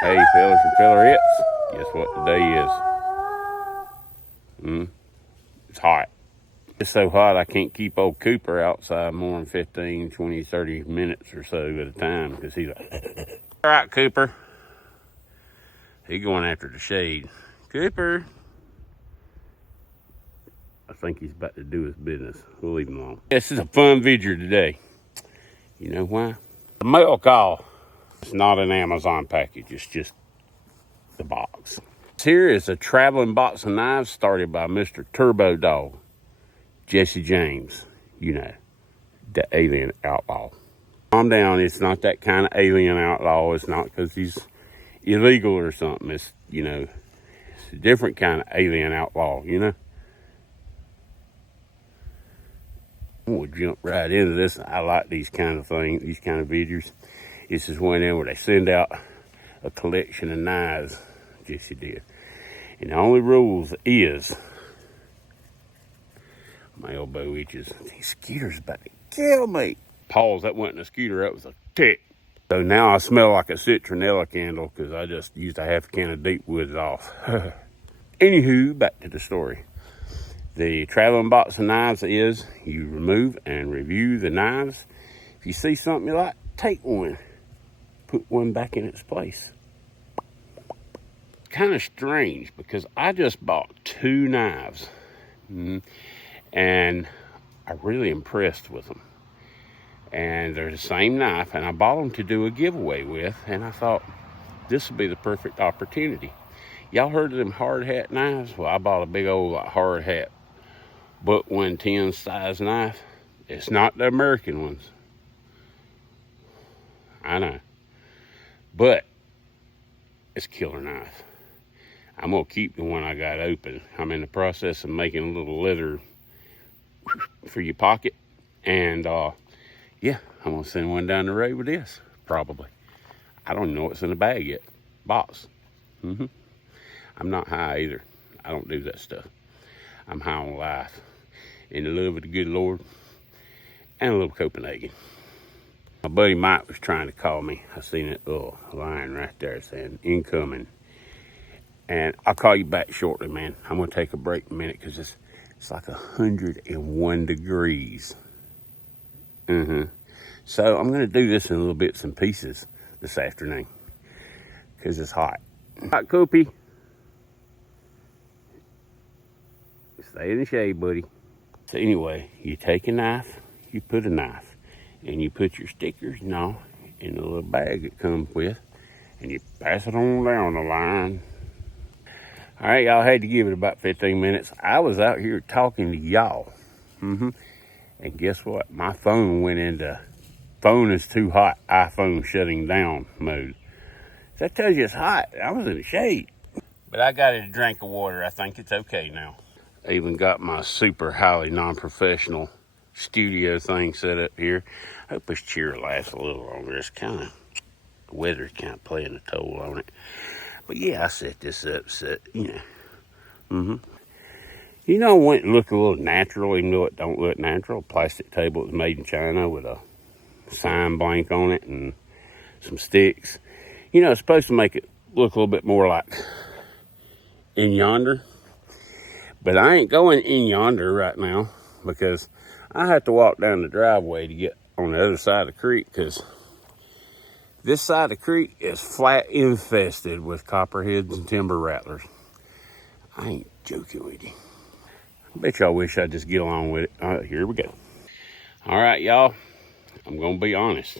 Hey, fellas and fellarettes, guess what today is? It's hot. It's so hot I can't keep old Cooper outside more than 15, 20, 30 minutes or so at a time because he's like, all right, Cooper. He's going after the shade. Cooper. I think he's about to do his business. We'll leave him alone. This is a fun video today. You know why? The mail call. It's not an Amazon package. It's just the box. Here is a traveling box of knives started by Mr. Turbo Dog, Jesse James, you know, the alien outlaw. Calm down, it's not that kind of alien outlaw. It's not because he's illegal or something. It's, you know, it's a different kind of alien outlaw, you know. We'll jump right into this. I like these kind of things, these kind of videos. This is one of them where they send out a collection of knives. Jesse did. And the only rules is my elbow itches. These scooters about to kill me. Pause, that wasn't a scooter, that was a tick. So now I smell like a citronella candle because I just used a half a can of deep woods off. Anywho, back to the story. The traveling box of knives is you remove and review the knives. If you see something you like, take one. Put one back in its place. Kind of strange because I just bought 2 knives. And I'm really impressed with them. And they're the same knife, and I bought them to do a giveaway with, and I thought this would be the perfect opportunity. Y'all heard of them hard hat knives? Well, I bought a big old hard hat butt 110 size knife. It's not the American ones. I know. But it's a killer knife. I'm going to keep the one I got open. I'm in the process of making a little leather for your pocket. And, yeah, I'm going to send one down the road with this, probably. I don't know what's in the bag yet. Box. I'm not high either. I don't do that stuff. I'm high on life. In the love of the good Lord. And a little Copenhagen. My buddy Mike was trying to call me. I seen that little line right there saying incoming. And I'll call you back shortly, man. I'm going to take a break in a minute because it's like 101 degrees. So I'm going to do this in little bits and pieces this afternoon because it's hot. Hot Koopy. Stay in the shade, buddy. So anyway, you take a knife, you put a knife, and you put your stickers and all in the little bag it comes with, and you pass it on down the line. All right, y'all, had to give it about 15 minutes. I was out here talking to y'all. And guess what? My phone went into phone is too hot, iPhone shutting down mode. So that tells you it's hot. I was in the shade. But I got a drink of water. I think it's okay now. I even got my super highly non-professional studio thing set up here. I hope this chair lasts a little longer. It's kind of, the weather's kind of playing a toll on it. But yeah, I set this up, you know. You know, I went and look a little natural, even though it don't look natural. Plastic table was made in China with a sign blank on it and some sticks. You know, it's supposed to make it look a little bit more like In Yonder. But I ain't going In Yonder right now because I have to walk down the driveway to get on the other side of the creek because this side of the creek is flat infested with copperheads and timber rattlers. I ain't joking with you. I bet y'all wish I'd just get along with it. Here we go. All right, y'all. I'm going to be honest.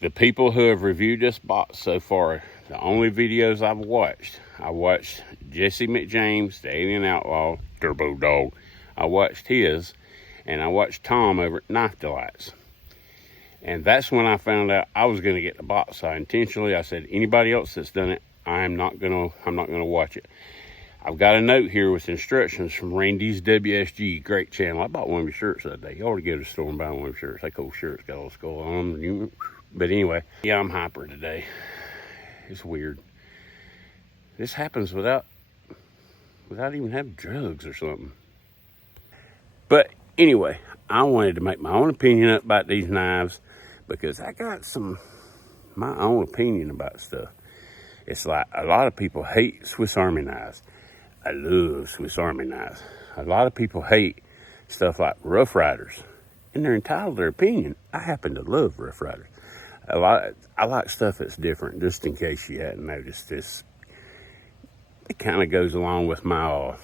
The people who have reviewed this box so far, the only videos I've watched, I watched Jesse McJames, the Alien Outlaw, Turbo Dog. I watched his, and I watched Tom over at Knife Delights. And that's when I found out I was going to get the box. I said, anybody else that's done it, I'm not going to watch it. I've got a note here with instructions from Randy's WSG, great channel. I bought one of your shirts that day. You ought to go to the store and buy one of your shirts. That cool shirt's got a little skull on them. But anyway, yeah, I'm hyper today. It's weird. This happens without even having drugs or something. But anyway, I wanted to make my own opinion up about these knives because I got my own opinion about stuff. It's like a lot of people hate Swiss Army knives. I love Swiss Army knives. A lot of people hate stuff like Rough Riders, and they're entitled to their opinion. I happen to love Rough Riders. I like stuff that's different, just in case you hadn't noticed this. It kind of goes along with my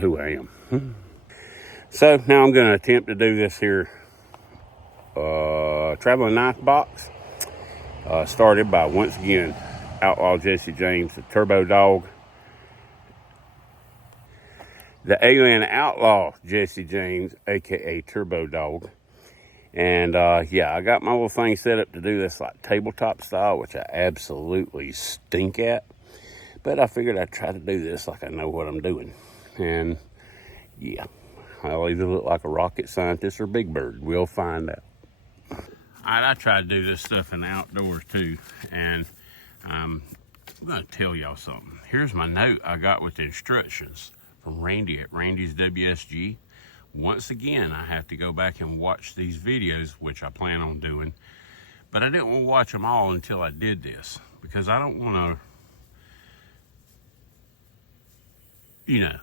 who I am. So now I'm going to attempt to do this here traveling knife box. Started by, once again, Outlaw Jesse James, the Turbo Dog. The Alien Outlaw Jesse James, aka Turbo Dog. And yeah, I got my little thing set up to do this like tabletop style, which I absolutely stink at. But I figured I'd try to do this like I know what I'm doing. And yeah, I'll either look like a rocket scientist or Big Bird. We'll find out. All right, I try to do this stuff in the outdoors too. And I'm going to tell y'all something. Here's my note I got with the instructions from Randy at Randy's WSG. Once again, I have to go back and watch these videos, which I plan on doing. But I didn't want to watch them all until I did this, because I don't want to, you know.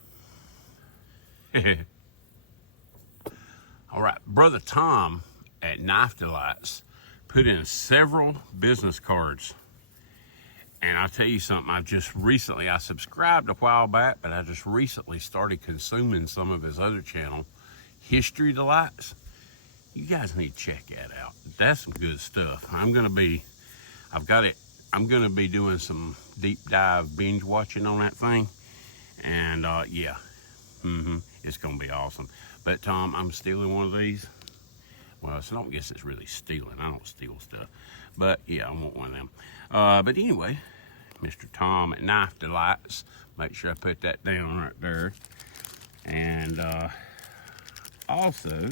All right, Brother Tom at Knife Delights put in several business cards. And I'll tell you something, I subscribed a while back, but I just recently started consuming some of his other channel, History Delights. You guys need to check that out. That's some good stuff. I'm gonna be doing some deep dive binge watching on that thing. And yeah, it's gonna be awesome. But Tom, I'm stealing one of these. Well, so I don't guess it's really stealing. I don't steal stuff. But yeah, I want one of them. But anyway, Mr. Tom at Knife Delights. Make sure I put that down right there. And also,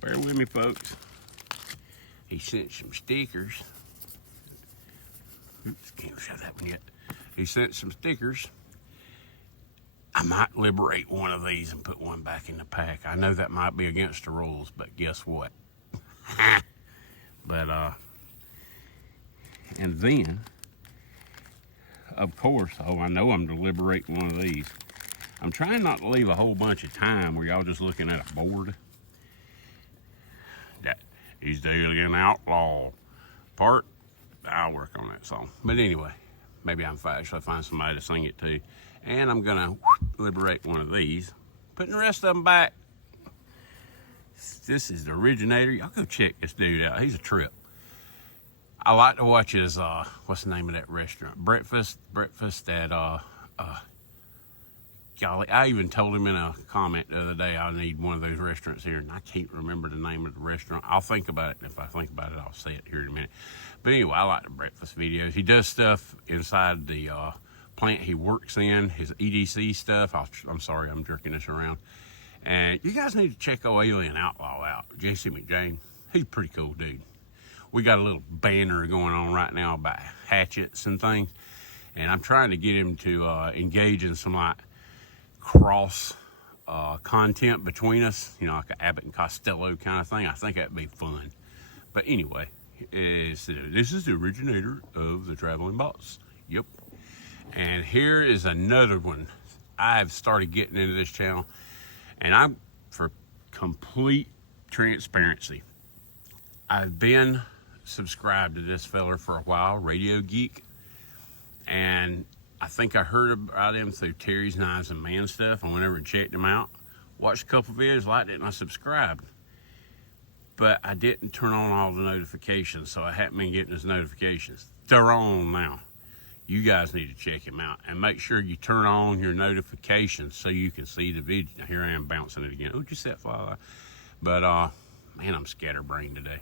bear with me, folks. He sent some stickers. Oops, can't show that one yet. He sent some stickers. I might liberate one of these and put one back in the pack. I know that might be against the rules, but guess what? But and then, of course, I know I'm deliberating one of these. I'm trying not to leave a whole bunch of time where y'all just looking at a board. That he's the Alien Outlaw part. I'll work on that song. But anyway, maybe I'm actually find somebody to sing it to. And I'm gonna liberate one of these, putting the rest of them back. This is the originator. Y'all go check this dude out. He's a trip. I like to watch his, what's the name of that restaurant? Breakfast at, golly, I even told him in a comment the other day I need one of those restaurants here, and I can't remember the name of the restaurant. I'll think about it. If I think about it, I'll say it here in a minute. But anyway, I like the breakfast videos. He does stuff inside the plant he works in, his EDC stuff. I'm sorry, I'm jerking this around. And you guys need to check old Alien Outlaw out, Jesse McJames. He's a pretty cool dude. We got a little banner going on right now about hatchets and things, and I'm trying to get him to engage in some like cross content between us, you know, like an Abbott and Costello kind of thing. I think that'd be fun. But anyway, this is the originator of the Traveling Boss. Yep. And here is another one. I've started getting into this channel, and I'm, for complete transparency, I've been subscribed to this fella for a while, Radio Geek, and I think I heard about him through Terry's Knives and Man Stuff. I went over and checked him out, watched a couple videos, liked it, and I subscribed. But I didn't turn on all the notifications, so I haven't been getting his notifications. They're on now. You guys need to check him out, and make sure you turn on your notifications so you can see the video. Now, here I am bouncing it again. Oh, just that fly. But man, I'm scatterbrained today.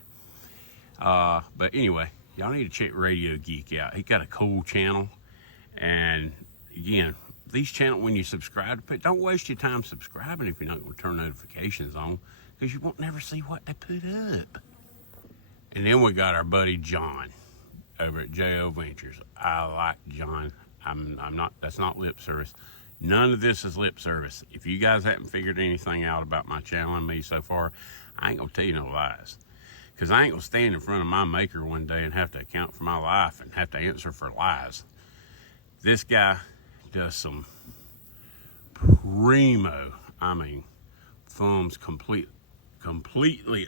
But anyway, y'all need to check Radio Geek out. He got a cool channel, and again, these channels, when you subscribe to it, don't waste your time subscribing if you're not going to turn notifications on, because you won't never see what they put up. And then we got our buddy John over at J.O. Ventures. I like John. I'm not, that's not lip service. None of this is lip service. If you guys haven't figured anything out about my channel and me so far, I ain't gonna tell you no lies. because I ain't gonna stand in front of my maker one day and have to account for my life and have to answer for lies. This guy does some primo, I mean, thumbs completely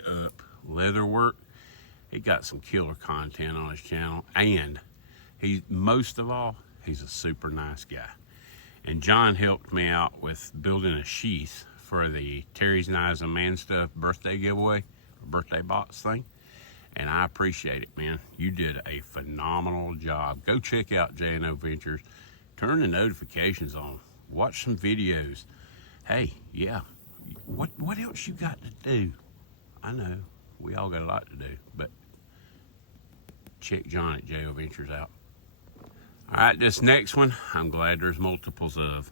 up leather work. He got some killer content on his channel, and most of all, he's a super nice guy. And John helped me out with building a sheath for the Terry's Knives and Man Stuff birthday giveaway, or birthday box thing. And I appreciate it, man. You did a phenomenal job. Go check out J&O Ventures. Turn the notifications on. Watch some videos. Hey, yeah, what else you got to do? I know, we all got a lot to do, but check John at J&O Ventures out. All right, this next one, I'm glad there's multiples of.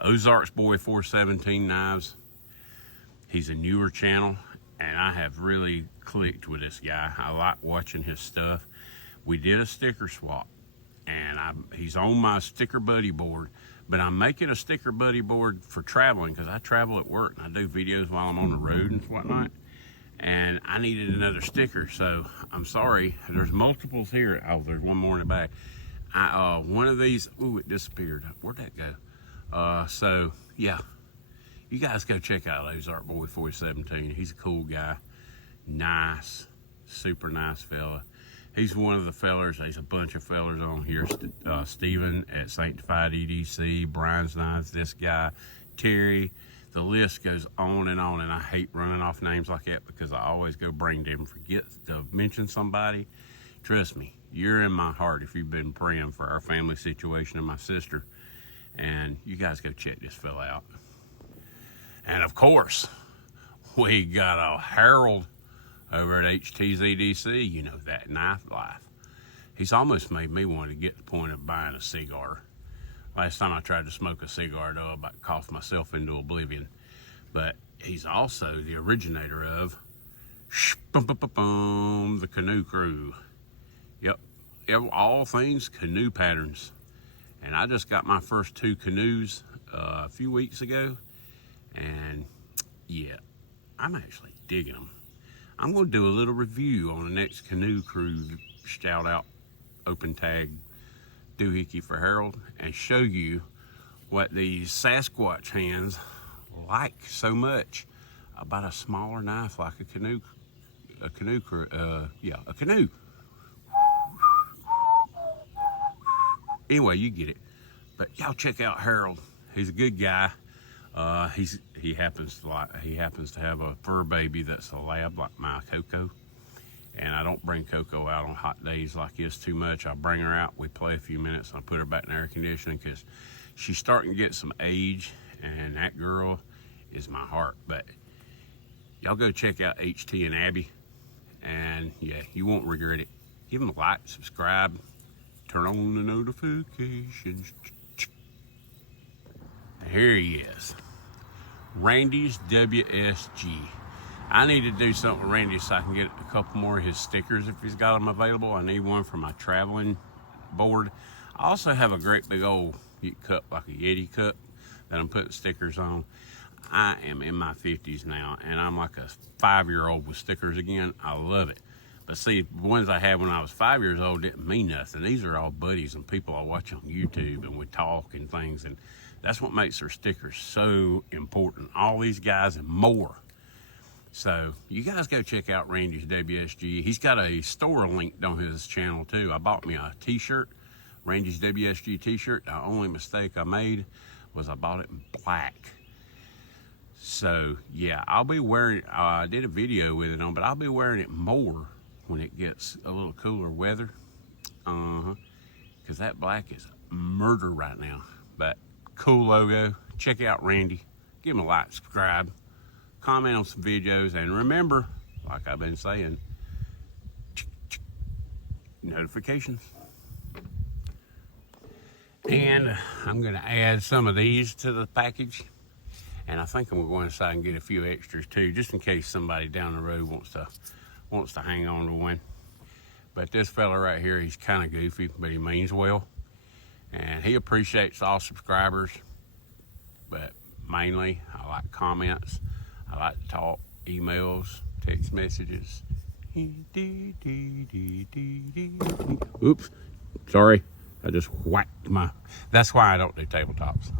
Ozark's Boy 417 Knives. He's a newer channel, and I have really clicked with this guy. I like watching his stuff. We did a sticker swap, and he's on my sticker buddy board, but I'm making a sticker buddy board for traveling because I travel at work and I do videos while I'm on the road and whatnot. And I needed another sticker, so I'm sorry. There's multiples here. Oh, there's one more in the back. One of these, ooh, it disappeared. Where'd that go? So yeah, you guys go check out Ozark Boy 417. He's a cool guy, nice, super nice fella. He's one of the fellers. There's a bunch of fellers on here. Steven at Sanctified EDC, Brian's Knives, this guy, Terry. The list goes on, and I hate running off names like that because I always go brain dead and forget to mention somebody. Trust me, you're in my heart if you've been praying for our family situation and my sister. And you guys go check this fella out. And of course, we got a Harold over at HTZDC, you know, that knife life. He's almost made me want to get to the point of buying a cigar. Last time I tried to smoke a cigar, though, I about coughed myself into oblivion. But he's also the originator of the Canoe Crew. Yep, all things canoe patterns. And I just got my first 2 canoes a few weeks ago. And yeah, I'm actually digging them. I'm going to do a little review on the next Canoe Crew shout out open tag doohickey for Harold and show you what these Sasquatch hands like so much about a smaller knife like a canoe. Anyway, you get it. But y'all check out Harold. He's a good guy. He happens to have a fur baby that's a lab like my Coco. And I don't bring Coco out on hot days like this too much. I bring her out, we play a few minutes, and I put her back in air conditioning because she's starting to get some age, and that girl is my heart. But y'all go check out HT and Abby, and yeah, you won't regret it. Give them a like, subscribe, turn on the notifications. And here he is, Randy's WSG. I need to do something with Randy so I can get a couple more of his stickers if he's got them available. I need one for my traveling board. I also have a great big old cup, like a Yeti cup, that I'm putting stickers on. I am in my 50s now, and I'm like a 5-year-old with stickers again. I love it. But see, the ones I had when I was 5 years old didn't mean nothing. These are all buddies and people I watch on YouTube, and we talk and things, and that's what makes their stickers so important. All these guys and more. So you guys go check out Randy's WSG. He's got a store linked on his channel too. I bought me a t-shirt, Randy's WSG t-shirt. The only mistake I made was I bought it in black. So yeah, I'll be wearing, I did a video with it on, but I'll be wearing it more when it gets a little cooler weather. Because that black is murder right now. But cool logo. Check out Randy. Give him a like, subscribe. Comment on some videos, and remember, like I've been saying, notifications. And I'm going to add some of these to the package, and I think I'm going to go inside and get a few extras too, just in case somebody down the road wants to hang on to one. But this fella right here, he's kind of goofy, but he means well, and he appreciates all subscribers. But mainly, I like comments. I like to talk, emails, text messages, Oops, sorry. I just whacked my... That's why I don't do tabletops.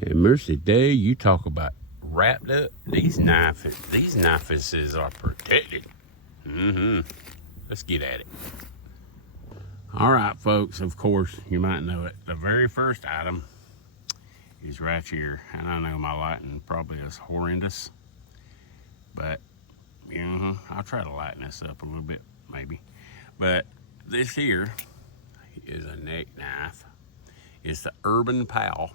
And mercy day, you talk about wrapped up. These knives are protected. Let's get at it. All right, folks, of course, you might know it. The very first item is right here. And I know my lighting probably is horrendous, but I'll try to lighten this up a little bit, maybe. But this here is a neck knife. It's the Urban Pal.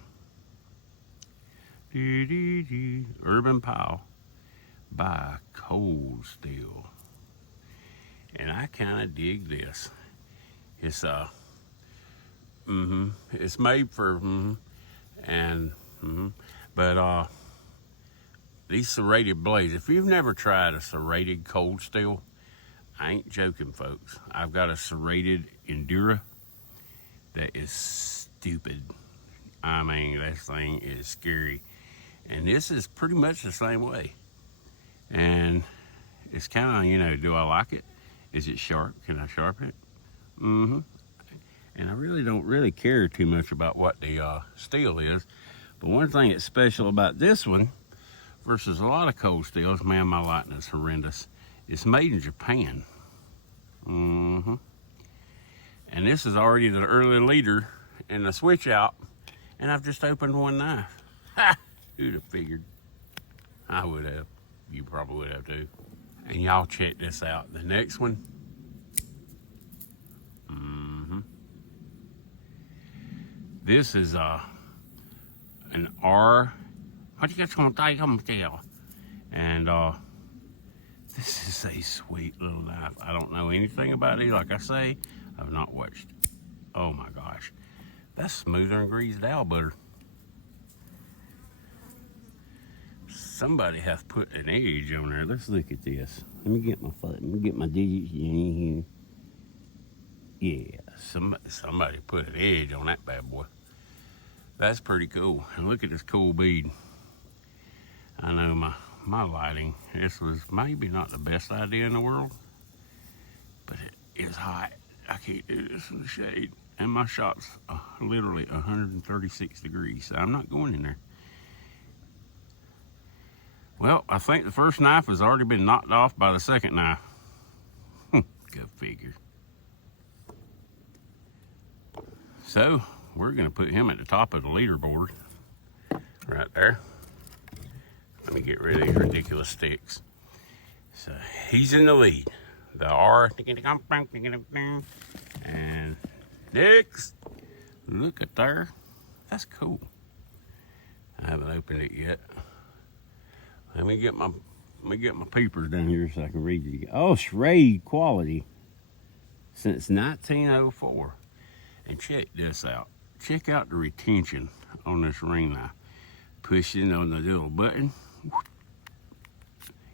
Urban Pal by Cold Steel. And I kind of dig this. It's it's made for but these serrated blades, if you've never tried a serrated Cold Steel, I ain't joking, folks. I've got a serrated Endura that is stupid. I mean, this thing is scary. And this is pretty much the same way. And it's kind of, do I like it? Is it sharp? Can I sharpen it? And I really don't care too much about what the steel is. But one thing that's special about this one versus a lot of Cold Steels, man, my lighting is horrendous. It's made in Japan. And this is already the early leader in the switch out. And I've just opened one knife. Ha! Who'd have figured? I would have. You probably would have too. And y'all check this out. The next one. This is an R. What you got on tail? And this is a sweet little knife. I don't know anything about it. Like I say, I've not watched. Oh my gosh, that's smoother than greased owl butter. Somebody has put an edge on there. Let's look at this. Let me get my foot. Let me get my digits in here. Yeah, somebody put an edge on that bad boy. That's pretty cool. And look at this cool bead. I know my lighting, this was maybe not the best idea in the world, but it is hot. I can't do this in the shade. And my shop's literally 136 degrees, so I'm not going in there. Well, I think the first knife has already been knocked off by the second knife. Go figure. So, we're going to put him at the top of the leaderboard. Right there. Let me get rid of these ridiculous sticks. So, he's in the lead. The R. And next. Look at there. That's cool. I haven't opened it yet. Let me get my peepers down here so I can read you. Oh, Schrade quality since 1904. And check this out. Check out the retention on this ring knife. Push in on the little button.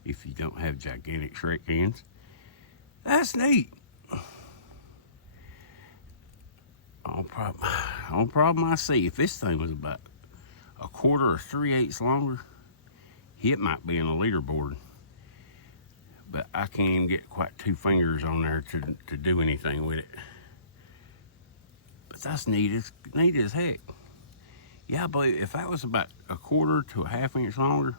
If you don't have gigantic Shrek hands, that's neat. Only problem I see, if this thing was about 1/4 or 3/8 longer, it might be in a leaderboard. But I can't even get quite 2 fingers on there to do anything with it. But that's neat as heck. Yeah, I believe if that was about 1/4 to a 1/2 inch longer.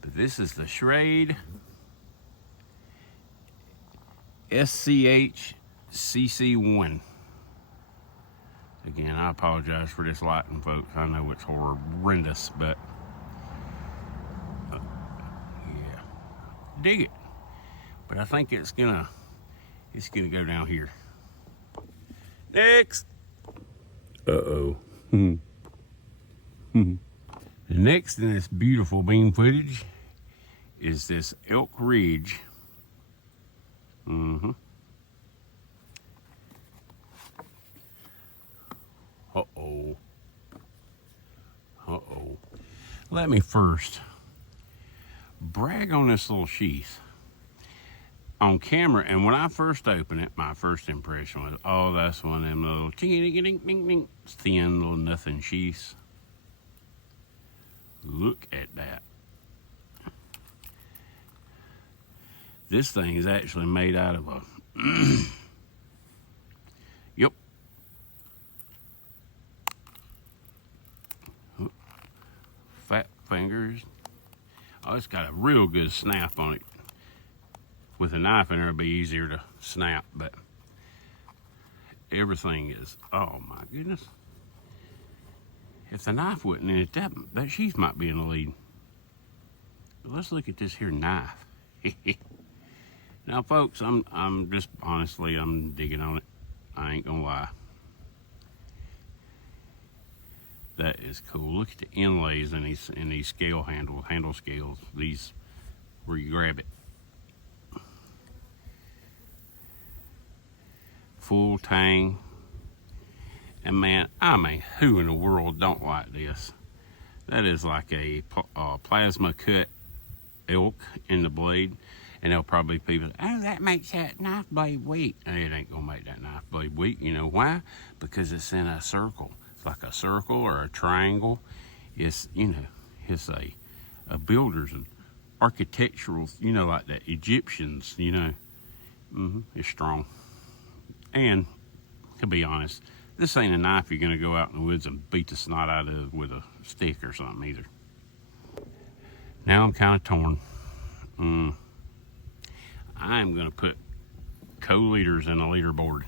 But this is the Schrade SCH CC1. Again, I apologize for this lighting, folks. I know it's horrendous, but yeah, dig it. But I think it's gonna go down here. Next. The next in this beautiful beam footage is this Elk Ridge. Let me first brag on this little sheath. On camera, and when I first opened it, my first impression was, oh, that's one of them little thin little nothing sheaths. Look at that. This thing is actually made out of a, yep, fat fingers. Oh, it's got a real good snap on it. With a knife in there, it'd be easier to snap, but everything is, oh my goodness. If the knife wasn't in it, that sheath might be in the lead. But let's look at this here knife. Now, folks, I'm just, honestly, I'm digging on it. I ain't gonna lie. That is cool. Look at the inlays in these scale handle scales. These where you grab it. Full tang. And man, I mean, who in the world don't like this? That is like a plasma cut elk in the blade. And there'll probably be people, oh, that makes that knife blade weak. And it ain't gonna make that knife blade weak. You know why? Because it's in a circle. It's like a circle or a triangle. It's, you know, it's a builder's and architectural, you know, like the Egyptians, you know. It's strong. And to be honest, this ain't a knife you're gonna go out in the woods and beat the snot out of with a stick or something either. Now I'm kind of torn. I am gonna put co-leaders in a leaderboard.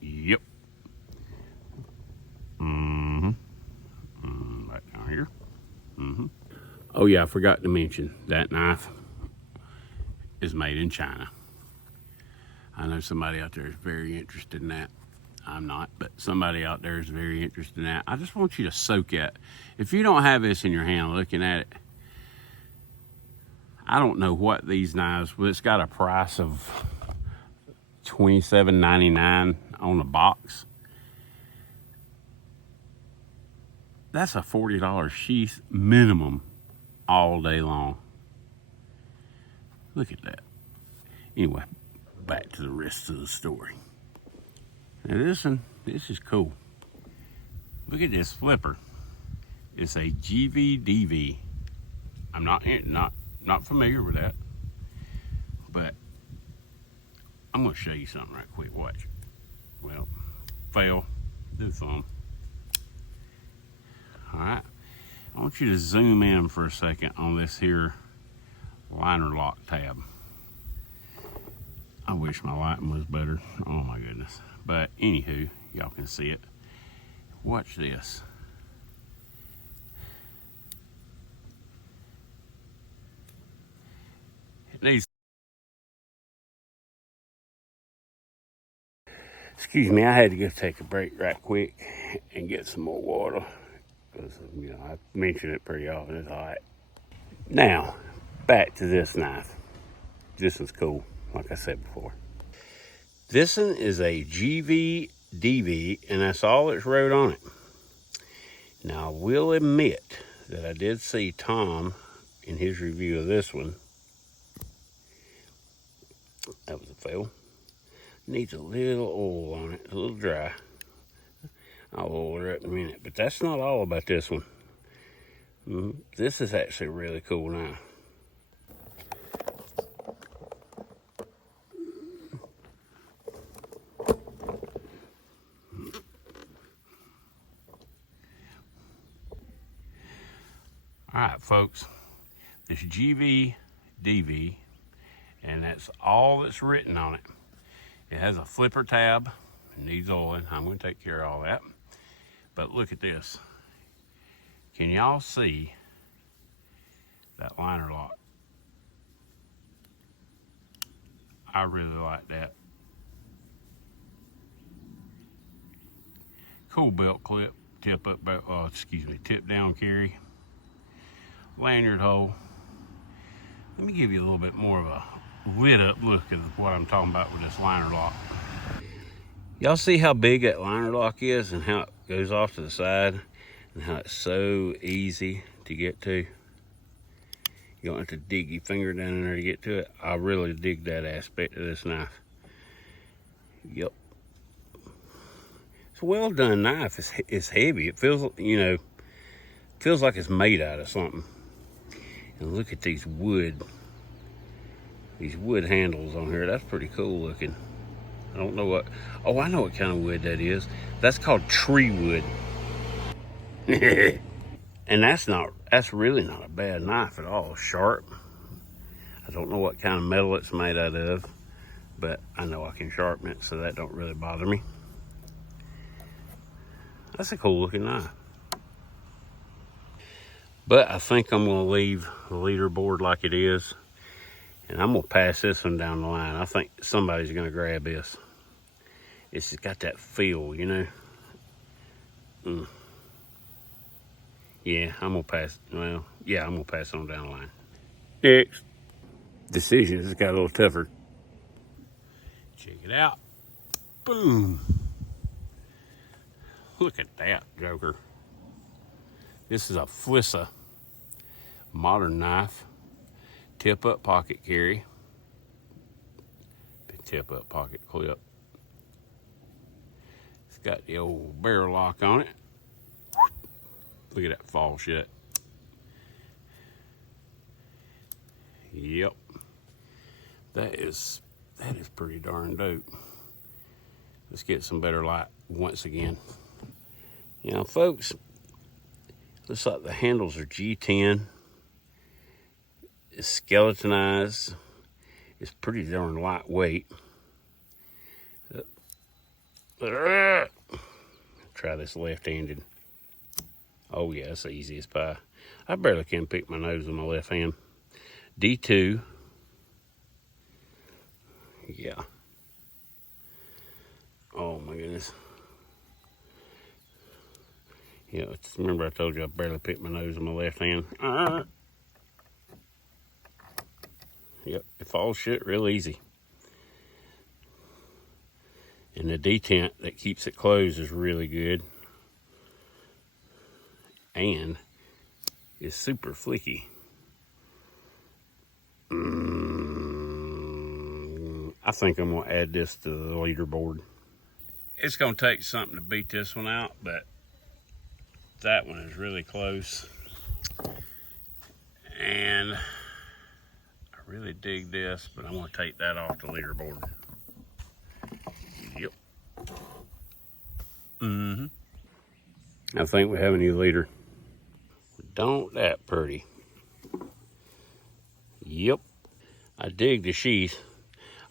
Yep. Right down here. Oh yeah, I forgot to mention that knife is made in China. I know somebody out there is very interested in that. I'm not, but somebody out there is very interested in that. I just want you to soak it. If you don't have this in your hand looking at it, I don't know what these knives, but it's got a price of $27.99 on the box. That's a $40 sheath minimum all day long. Look at that. Anyway, back to the rest of the story. Now this is cool. Look at this flipper. It's a GVDV. I'm not familiar with that, but I'm gonna show you something right quick. Watch. Well, fail. Do thumb. All right. I want you to zoom in for a second on this here liner lock tab. I wish my lighting was better. Oh my goodness. But anywho, y'all can see it. Watch this. It needs. Excuse me, I had to go take a break right quick and get some more water because, you know, I mention it pretty often. It's hot. Now, back to this knife. This one's cool, like I said before. This one is a GVDV, and that's all that's wrote on it. Now, I will admit that I did see Tom in his review of this one. That was a fail. Needs a little oil on it, a little dry. I'll oil her up in a minute, but that's not all about this one. This is actually really cool now. All right, folks, this GVDV, and that's all that's written on it. It has a flipper tab, it needs oiling. I'm going to take care of all that. But look at this. Can y'all see that liner lock? I really like that. Cool belt clip, tip down carry. Lanyard hole. Let me give you a little bit more of a lit up look at what I'm talking about with this liner lock. Y'all see how big that liner lock is and how it goes off to the side and how it's so easy to get to? You don't have to dig your finger down in there to get to it. I really dig that aspect of this knife. Yep. It's a well done knife. It's heavy. It feels, you know, feels like it's made out of something. And look at these wood handles on here. That's pretty cool looking. I don't know what, oh, I know what kind of wood that is. That's called tree wood. And that's really not a bad knife at all. Sharp. I don't know what kind of metal it's made out of, but I know I can sharpen it, so that don't really bother me. That's a cool looking knife. But I think I'm gonna leave the leaderboard like it is, and I'm gonna pass this one down the line. I think somebody's gonna grab this. It's just got that feel, you know. Yeah, I'm gonna pass. Well, yeah, I'm gonna pass on down the line. Next decisions got a little tougher. Check it out. Boom. Look at that joker. This is a Flissa modern knife. Tip up pocket carry. Tip up pocket clip. It's got the old barrel lock on it. Look at that fall shut. Yep. That is pretty darn dope. Let's get some better light once again. You know, folks, looks like the handles are G10. It's skeletonized. It's pretty darn lightweight. Try this left-handed. Oh yeah, it's easy as pie. I barely can pick my nose with my left hand. D2. Yeah. Oh my goodness. Yeah, remember I told you I barely pick my nose with my left hand. Yep, it falls shut real easy. And the detent that keeps it closed is really good. And it's super flicky. I think I'm gonna add this to the leaderboard. It's gonna take something to beat this one out, but that one is really close. And I really dig this, but I'm gonna take that off the leaderboard. Yep. I think we have a new leader. Don't that pretty. Yep. I dig the sheath.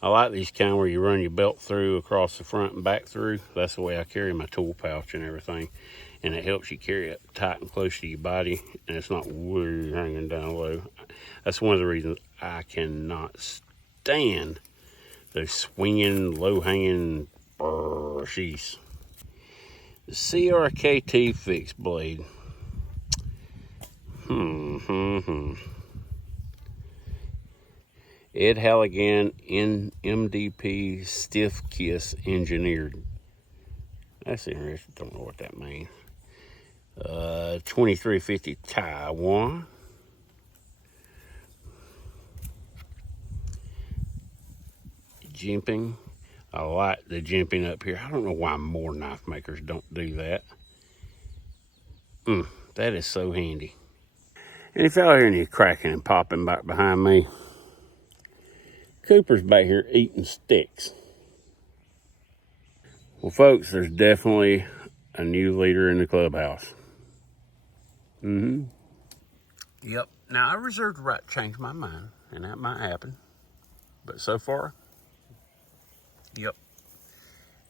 I like these kind where you run your belt through across the front and back through. That's the way I carry my tool pouch and everything. And it helps you carry it tight and close to your body, and it's not way hanging down low. That's one of the reasons I cannot stand those swinging, low-hanging sheaths. The CRKT fixed blade. Ed Halligan in MDP Stiff Kiss engineered. That's interesting. Don't know what that means. 2350 Taiwan. Jimping. I like the jimping up here. I don't know why more knife makers don't do that. That is so handy. And if y'all hear any cracking and popping back behind me, Cooper's back here eating sticks. Well, folks, there's definitely a new leader in the clubhouse. Yep. Now, I reserve the right to change my mind, and that might happen. But so far, yep.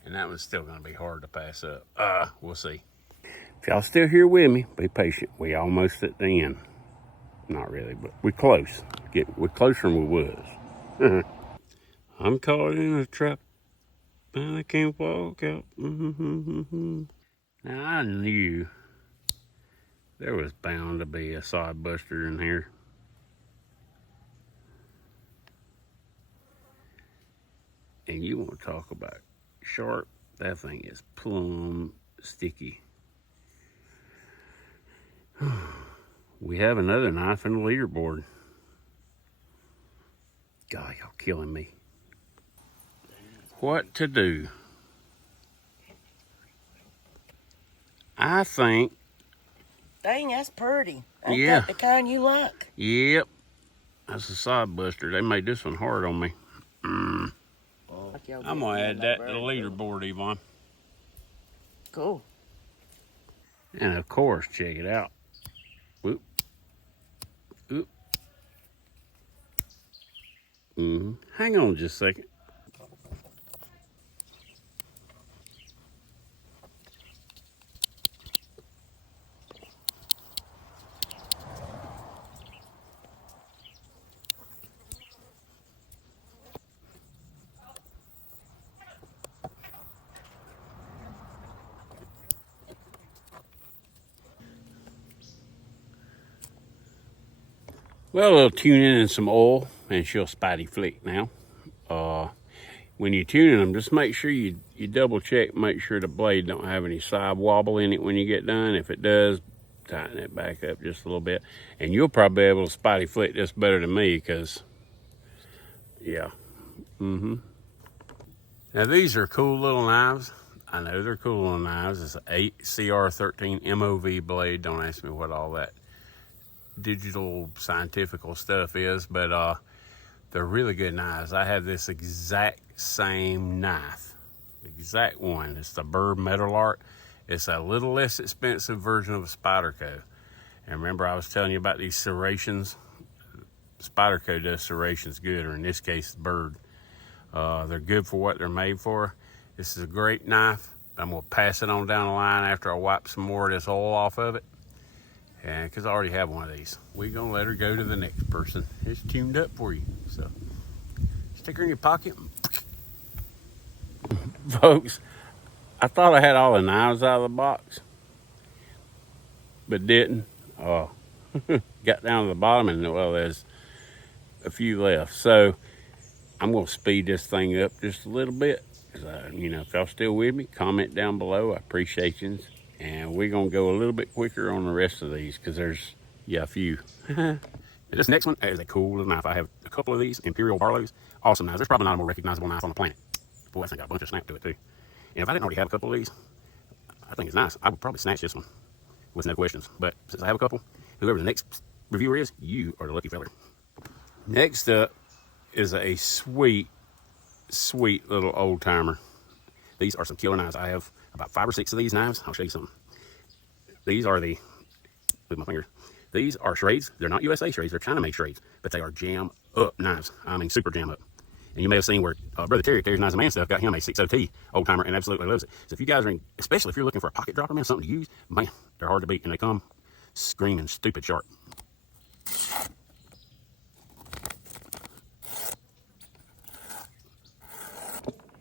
And that one's still going to be hard to pass up. We'll see. If y'all still here with me, be patient. We almost at the end. Not really, but we're close. We're closer than we was. I'm caught in a trap, and I can't walk out. Now, I knew there was bound to be a sod buster in here. And you want to talk about sharp, that thing is plumb sticky. We have another knife in the leaderboard. God, y'all killing me. What to do? I think. Dang, that's pretty. Ain't that the kind you like? Yep. That's a sod buster. They made this one hard on me. I'm gonna add that to the leaderboard, Yvonne. Cool. And of course, check it out. Whoop. Whoop. Hang on just a second. Well, we'll tune in some oil and she'll spidey flick now. When you're tuning them, just make sure you double check, make sure the blade don't have any side wobble in it when you get done. If it does, tighten it back up just a little bit. And you'll probably be able to spidey flick this better than me because, yeah. Now these are cool little knives. I know they're cool little knives. It's an 8 CR13 MOV blade. Don't ask me what all that digital scientifical stuff is, but they're really good knives. I have this exact same knife, exact one. It's the Bird Metal Art. It's a little less expensive version of a Spyderco. And remember I was telling you about these serrations? Spyderco does serrations good, or in this case, Bird. They're good for what they're made for. This is a great knife. I'm gonna pass it on down the line after I wipe some more of this oil off of it. And because I already have one of these. We're going to let her go to the next person. It's tuned up for you. So, stick her in your pocket. Folks, I thought I had all the knives out of the box, but didn't. Got down to the bottom and, well, there's a few left. So, I'm going to speed this thing up just a little bit. You know, if y'all still with me, comment down below. I appreciate you. And we're going to go a little bit quicker on the rest of these because there's, a few. This next one is a cool little knife. I have a couple of these Imperial Barlows. Awesome knives. There's probably not a more recognizable knife on the planet. Boy, that thing got a bunch of snap to it too. And if I didn't already have a couple of these, I think it's nice. I would probably snatch this one with no questions. But since I have a couple, whoever the next reviewer is, you are the lucky feller. Next up is a sweet, sweet little old timer. These are some killer knives. I have about 5 or 6 of these knives. I'll show you something. These are with my finger. These are Shrades. They're not USA Shrades. They're China-made Shrades, but they are jam-up knives. I mean, super jam-up. And you may have seen where Brother Terry, Terry's Knives and Man Stuff, got him a 6OT old timer and absolutely loves it. So if you guys are, especially if you're looking for a pocket dropper, man, something to use, man, they're hard to beat, and they come screaming stupid sharp.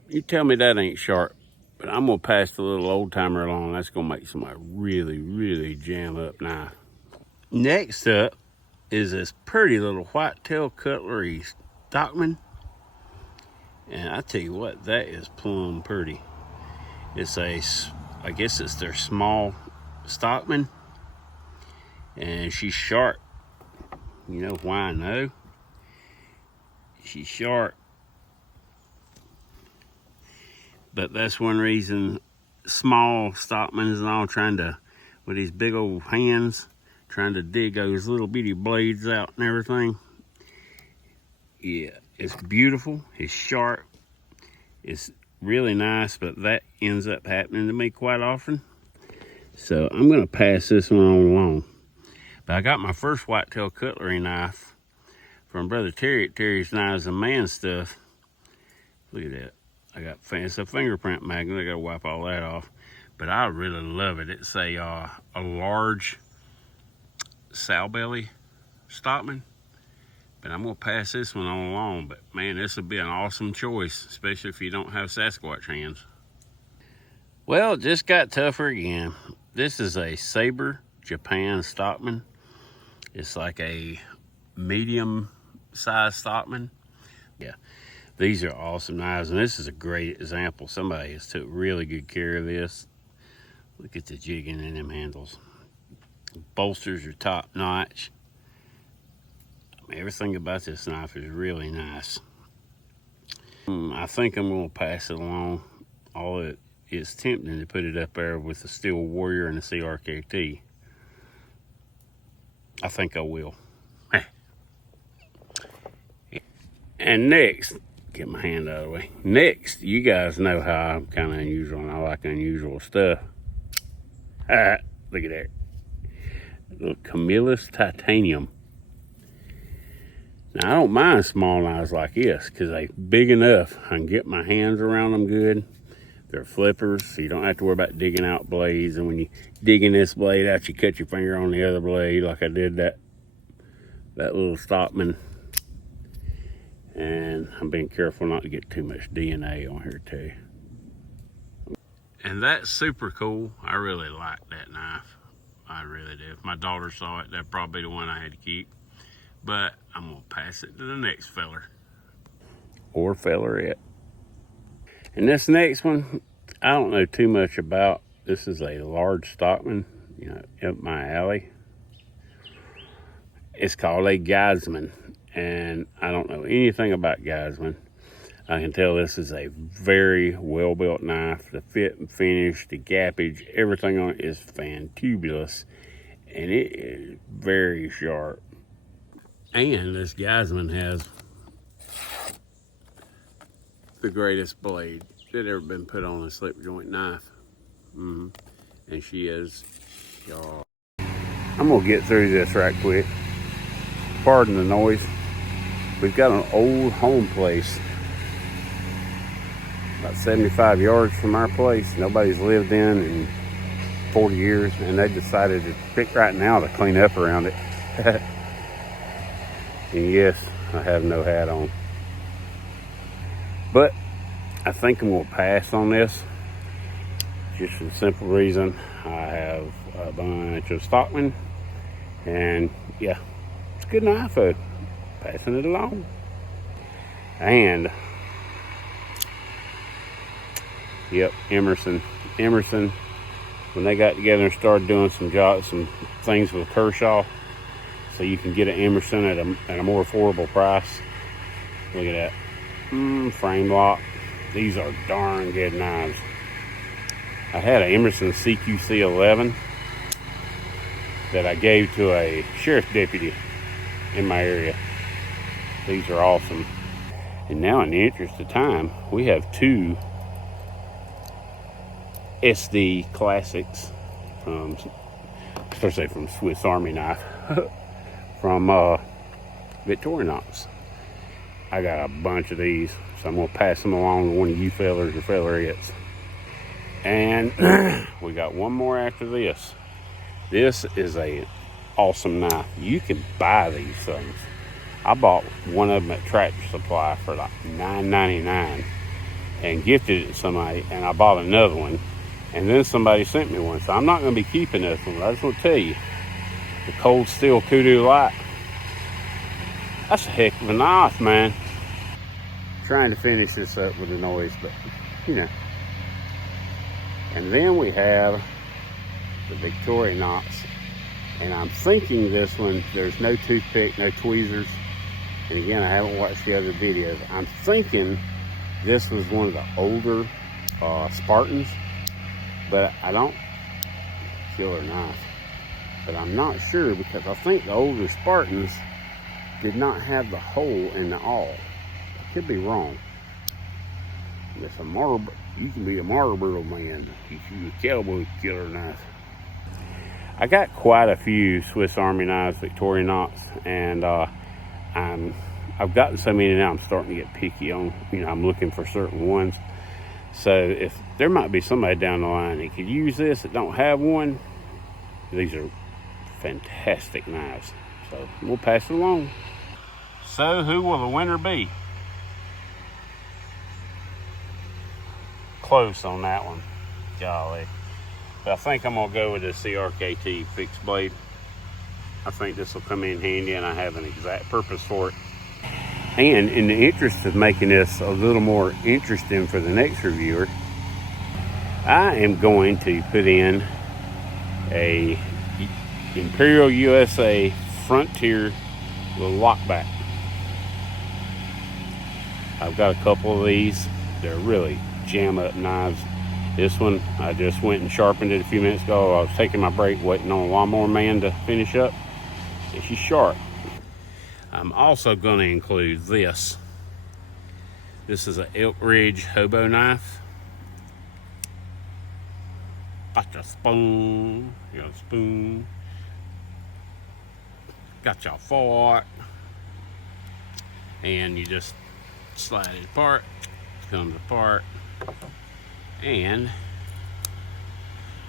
You tell me that ain't sharp. But I'm going to pass the little old timer along. That's going to make somebody really, really jam up knife. Next up is this pretty little whitetail cutlery Stockman. And I tell you what, that is plumb pretty. It's I guess it's their small Stockman. And she's sharp. You know why I know? She's sharp. But that's one reason small Stockmans and all trying to, with these big old hands, trying to dig those little bitty blades out and everything. Yeah, it's beautiful, it's sharp, it's really nice, but that ends up happening to me quite often. So I'm gonna pass this one on along. But I got my first whitetail cutlery knife from Brother Terry at Terry's Knives and Man Stuff. Look at that. It's a fingerprint magnet. I gotta wipe all that off, but I really love it. It's a large sow belly Stockman, but I'm gonna pass this one on along. But man, this would be an awesome choice, especially if you don't have Sasquatch hands. Well, it just got tougher again. This is a Saber Japan Stockman. It's like a medium size Stockman. Yeah. These are awesome knives, and this is a great example. Somebody has took really good care of this. Look at the jigging in them handles. Bolsters are top notch. I mean, everything about this knife is really nice. I think I'm going to pass it along. It's tempting to put it up there with the Steel Warrior and the CRKT. I think I will. And next, get my hand out of the way. Next, you guys know how I'm kind of unusual and I like unusual stuff. Look at that. Little Camillus titanium. Now, I don't mind small knives like this because they're big enough. I can get my hands around them good. They're flippers, so you don't have to worry about digging out blades. And when you digging this blade out, you cut your finger on the other blade like I did that little Stockman. And I'm being careful not to get too much DNA on here too. And that's super cool. I really like that knife. I really do. If my daughter saw it, that'd probably be the one I had to keep. But I'm gonna pass it to the next feller. Or fellerette. And this next one, I don't know too much about. This is a large Stockman, you know, up my alley. It's called a Guideman. And I don't know anything about Guideman. I can tell this is a very well-built knife. The fit and finish, the gappage, everything on it is fantabulous. And it is very sharp. And this Guideman has the greatest blade that ever been put on a slip joint knife. And she is sharp. I'm gonna get through this right quick. Pardon the noise. We've got an old home place about 75 yards from our place. Nobody's lived in 40 years, and they decided to pick right now to clean up around it. And yes, I have no hat on. But I think I'm gonna pass on this. Just for the simple reason I have a bunch of Stockman, and yeah, it's a good knife, though. Passing it along. And yep, Emerson, when they got together and started doing some things with Kershaw, so you can get an Emerson at a more affordable price. Look at that. Frame lock. These are darn good knives. I had an Emerson CQC 11 that I gave to a sheriff deputy in my area. These are awesome. And now, in the interest of time, we have two SD classics from Swiss Army knife from Victorinox. I got a bunch of these, so I'm gonna pass them along to one of you fellers or fellerettes. And we got one more after this. This is a awesome knife. You can buy these things. I bought one of them at Tractor Supply for like $9.99 and gifted it to somebody, and I bought another one, and then somebody sent me one. So I'm not going to be keeping this one, but I just want to tell you, the Cold Steel Kudu Light, that's a heck of a knife, man. Trying to finish this up with the noise, but you know. And then we have the Victorinox, and I'm thinking this one, there's no toothpick, no tweezers. And again, I haven't watched the other videos. I'm thinking this was one of the older Spartans, but I don't, killer knife. But I'm not sure, because I think the older Spartans did not have the hole in the awl. I could be wrong. It's a Marlboro. You can be a Marlboro man if you a cowboy killer knife. I got quite a few Swiss Army knives, Victorinox, and I've gotten so many now I'm starting to get picky on, I'm looking for certain ones. So if there might be somebody down the line that could use this that don't have one, these are fantastic knives. So we'll pass it along. So who will the winner be? Close on that one, golly. But I think I'm gonna go with the CRKT fixed blade. I think this will come in handy, and I have an exact purpose for it. And in the interest of making this a little more interesting for the next reviewer, I am going to put in a Imperial USA Frontier little lockback. I've got a couple of these. They're really jam up knives. This one, I just went and sharpened it a few minutes ago. I was taking my break, waiting on a lawnmower man to finish up. This is sharp. I'm also going to include this. This is an Elk Ridge hobo knife. Got your spoon. You got a spoon. Got your fork. And you just slide it apart. It comes apart. And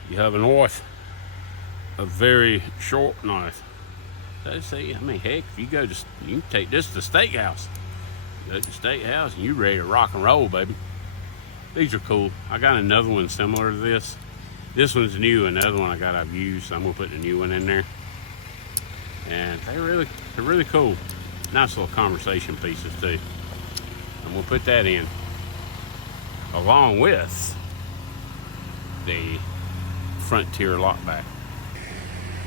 you have a knife. A very short knife. So see, I mean, heck, if you go to, you can take this to the steakhouse. Go to the steakhouse and you're ready to rock and roll, baby. These are cool. I got another one similar to this. This one's new. Another one I got I've used. So I'm gonna put a new one in there. And they're really cool. Nice little conversation pieces too. I'm gonna put that in along with the Frontier lockback.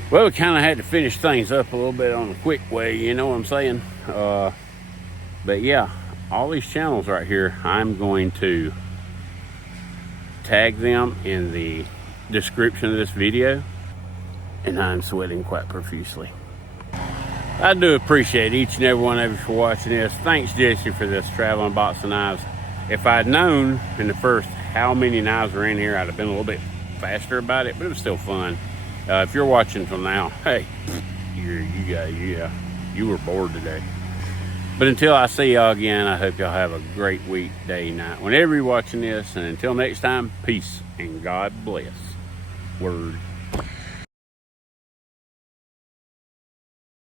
Well, we kind of had to finish things up a little bit on a quick way, you know what I'm saying? But yeah, all these channels right here, I'm going to tag them in the description of this video, and I'm sweating quite profusely. I do appreciate each and every one of you for watching this. Thanks, Jesse, for this traveling box of knives. If I'd known in the first how many knives were in here, I'd have been a little bit faster about it, but it was still fun. If you're watching till now, hey, you were bored today. But until I see y'all again, I hope y'all have a great week, day, night, whenever you're watching this. And until next time, peace and God bless. Word.